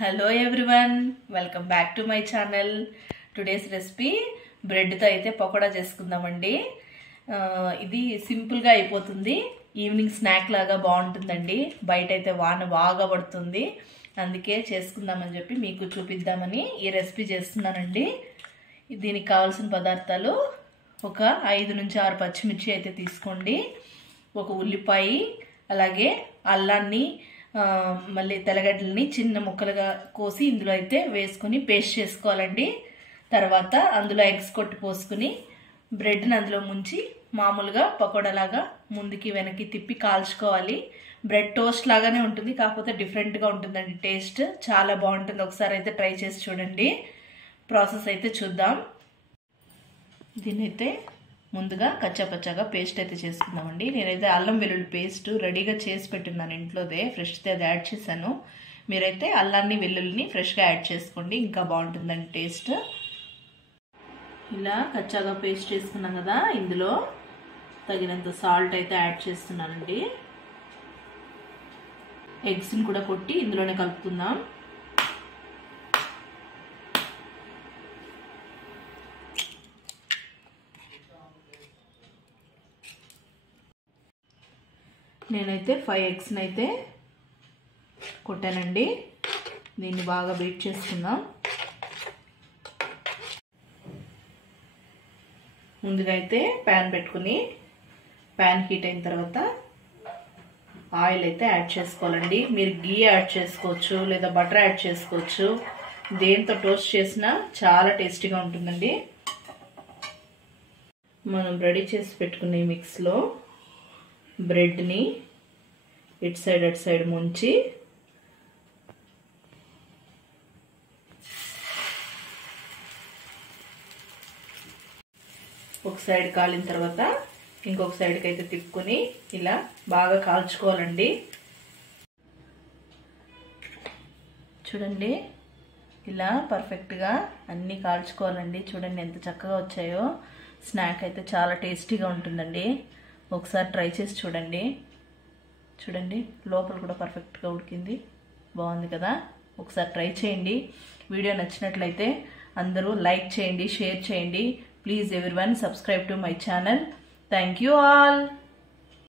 Hello everyone, welcome back to my channel. Today's recipe బ్రెడ్తో అయితే పకోడా చేసుకుందామండి. ఇది సింపుల్గా అయిపోతుంది, ఈవినింగ్ స్నాక్ లాగా బాగుంటుందండి. బయట అయితే వాన బాగా పడుతుంది, అందుకే చేసుకుందామని చెప్పి మీకు చూపిద్దామని ఈ రెసిపీ చేస్తున్నానండి. దీనికి కావాల్సిన పదార్థాలు ఒక 5 నుంచి 6 పచ్చిమిర్చి అయితే తీసుకోండి, ఒక ఉల్లిపాయ, అలాగే అల్లాన్ని మళ్ళీ తెల్లగడ్డల్ని చిన్న ముక్కలుగా కోసి ఇందులో అయితే వేసుకొని పేస్ట్ చేసుకోవాలండి. తర్వాత అందులో ఎగ్స్ కొట్టి పోసుకుని బ్రెడ్ని అందులో ముంచి మామూలుగా పకోడాలాగా ముందుకి వెనక్కి తిప్పి కాల్చుకోవాలి. బ్రెడ్ టోస్ట్ లాగానే ఉంటుంది, కాకపోతే డిఫరెంట్గా ఉంటుందండి. టేస్ట్ చాలా బాగుంటుంది, ఒకసారి అయితే ట్రై చేసి చూడండి. ప్రాసెస్ అయితే చూద్దాం. దీన్నైతే ముందుగా కచ్చాపచ్చాగా పేస్ట్ అయితే చేసుకుందామండి. నేనైతే అల్లం వెల్లుల్లి పేస్ట్ రెడీగా చేసి పెట్టున్నాను ఇంట్లోదే, ఫ్రెష్ది అది యాడ్ చేశాను. మీరైతే అల్లాన్ని వెల్లుల్లిని ఫ్రెష్గా యాడ్ చేసుకోండి, ఇంకా బాగుంటుందండి టేస్ట్. ఇలా కచ్చాగా పేస్ట్ చేసుకున్నాం కదా, ఇందులో తగినంత సాల్ట్ అయితే యాడ్ చేస్తున్నానండి. ఎగ్స్ని కూడా కొట్టి ఇందులోనే కలుపుకుందాం. నేనైతే 5 ఎగ్స్ని అయితే కొట్టానండి. దీన్ని బాగా బీట్ చేసుకుందాం. ముందుగా అయితే ప్యాన్ పెట్టుకుని ప్యాన్ హీట్ అయిన తర్వాత ఆయిల్ అయితే యాడ్ చేసుకోవాలండి. మీరు గీ యాడ్ చేసుకోవచ్చు, లేదా బటర్ యాడ్ చేసుకోవచ్చు. దేంతో టోస్ట్ చేసినా చాలా టేస్టీగా ఉంటుందండి. మనం రెడీ చేసి పెట్టుకునే మిక్స్లో బ్రెడ్ని ఇటు సైడ్ అటు సైడ్ ముంచి ఒక సైడ్ కాలిన తర్వాత ఇంకొక సైడ్కి అయితే తిప్పుకొని ఇలా బాగా కాల్చుకోవాలండి. చూడండి, ఇలా పర్ఫెక్ట్గా అన్నీ కాల్చుకోవాలండి. చూడండి ఎంత చక్కగా వచ్చాయో. స్నాక్ అయితే చాలా టేస్టీగా ఉంటుందండి, ఒకసారి ట్రై చేసి చూడండి. చూడండి, లోపల కూడా పర్ఫెక్ట్గా ఉడికింది, బాగుంది కదా. ఒకసారి ట్రై చేయండి. వీడియో నచ్చినట్లయితే అందరూ లైక్ చేయండి, షేర్ చేయండి. Please everyone subscribe to my channel. Thank you all.